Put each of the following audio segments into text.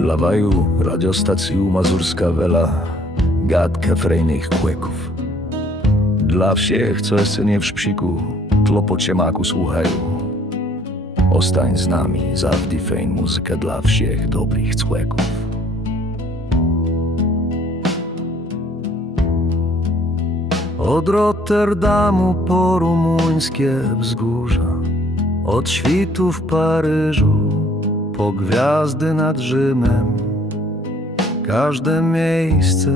Lawaju, radiostaciju Mazurska Wela, gadkę frejnych kłeków. Dla všech, co jeszcze nie w szpsiku, tlopociemaku słuchają. Ostań z nami, zawdy fejn muzykę dla všech dobrych cłeków. Od Rotterdamu po rumuńskie wzgórza, od świtu w Paryżu po gwiazdy nad Rzymem. Każde miejsce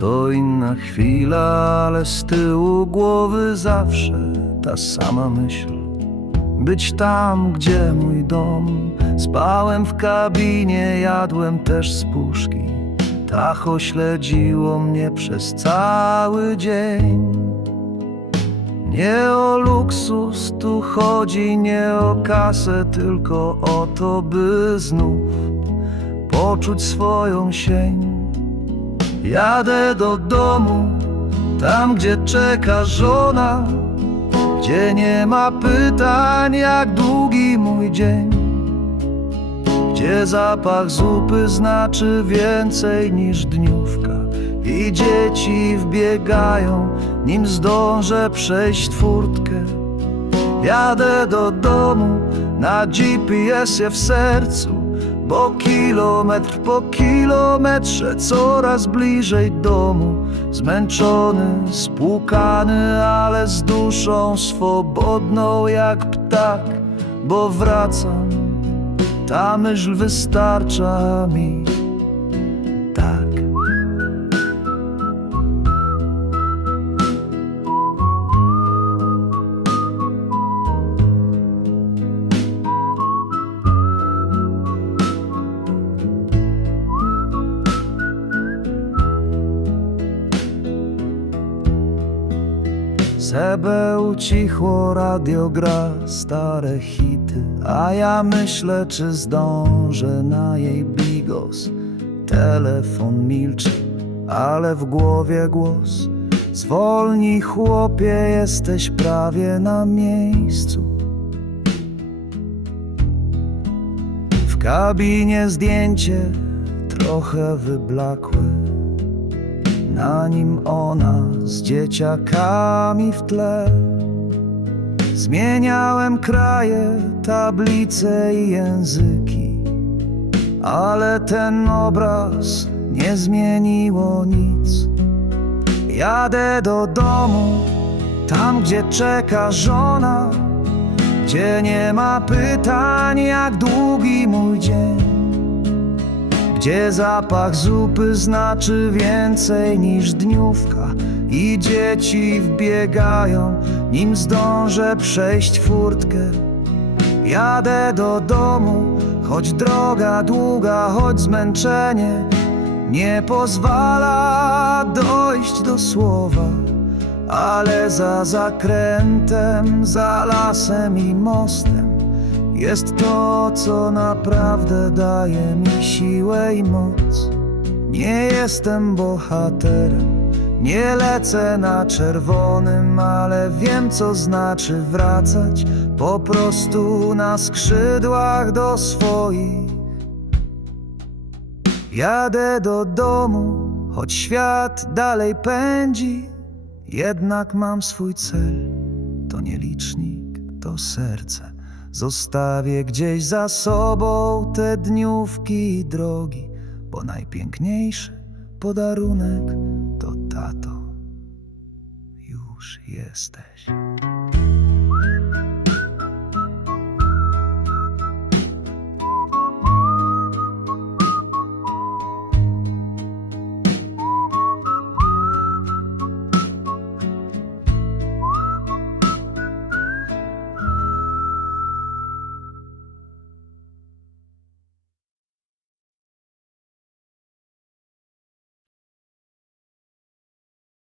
to inna chwila, ale z tyłu głowy zawsze ta sama myśl. Być tam, gdzie mój dom, spałem w kabinie, jadłem też z puszki. Tacho śledziło mnie przez cały dzień. Nie o luksus tu chodzi, nie o kasę, tylko o to, by znów poczuć swoją sień. Jadę do domu, tam gdzie czeka żona, gdzie nie ma pytań, jak długi mój dzień. Gdzie zapach zupy znaczy więcej niż dniówka I dzieci wbiegają, nim zdążę przejść furtkę. Jadę do domu, na GPS-ie w sercu Bo kilometr po kilometrze coraz bliżej domu. Zmęczony, spłukany, ale z duszą swobodną jak ptak Bo wracam ta myśl wystarcza mi Sebe ucichło, radio gra stare hity A ja myślę, czy zdążę na jej bigos. Telefon milczy, ale w głowie głos. Zwolnij chłopie, jesteś prawie na miejscu. W kabinie zdjęcie trochę wyblakłe na nim ona z dzieciakami w tle. Zmieniałem kraje, tablice i języki, ale ten obraz nie zmieniło nic. Jadę do domu, tam gdzie czeka żona, gdzie nie ma pytań, jak długi mój dzień. Gdzie zapach zupy znaczy więcej niż dniówka? I dzieci wbiegają, nim zdążę przejść furtkę. Jadę do domu, choć droga długa, choć zmęczenie Nie pozwala dojść do słowa. Ale za zakrętem, za lasem i mostem jest to, co naprawdę daje mi siłę i moc. Nie jestem bohaterem, nie lecę na czerwonym, ale wiem, co znaczy wracać po prostu na skrzydłach do swoich. Jadę do domu, choć świat dalej pędzi, jednak mam swój cel. To nie licznik, to serce. Zostawię gdzieś za sobą te dniówki i drogi, bo najpiękniejszy podarunek to tato. Już jesteś.